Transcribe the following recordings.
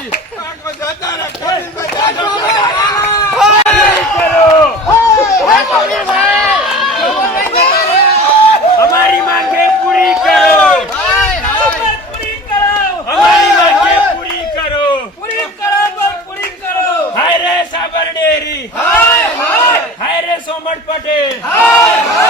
નથી અમારી માંગે પૂરી કરો. અમારી માંગે પૂરી કરો. પૂરી કરો તો પૂરી કરો હાય રે હાય હાય. હાય રે સોમણ પટેલ. હાય હાય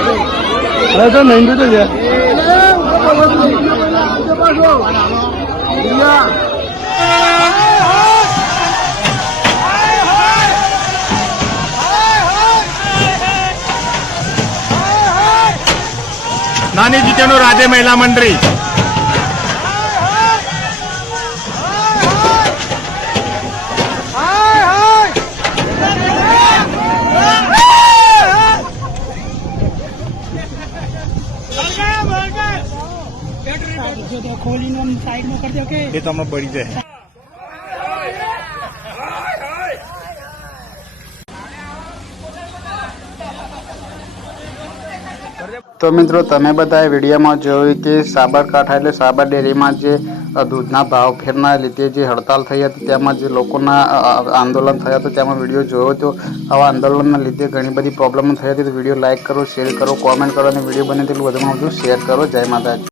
आता मेंदूच घ्या. नानी जित्यानो राजे महिला मंडळी. મહિલા તો ખોલીને સાઈડમાં કરજો કે? એ તમે પડી જાય. તો મિત્રો તમે બધાએ વિડીયોમાં જોયું કે સાબરકાંઠા એટલે સાબર ડેરીમાં જે દૂધના ભાવ ફેરના લીધે જે હડતાલ થઈ હતી તેમાં જે લોકોના આંદોલન થયા હતો તેમાં વીડિયો જોયો હતો આવા આંદોલનના લીધે ઘણી બધી પ્રોબ્લેમો થઈ હતી. તો વીડિયો લાઇક કરો શેર કરો કોમેન્ટ કરો અને વીડિયો બને તેટલું વધુમાં વધુ શેર કરો. જય માતાજી.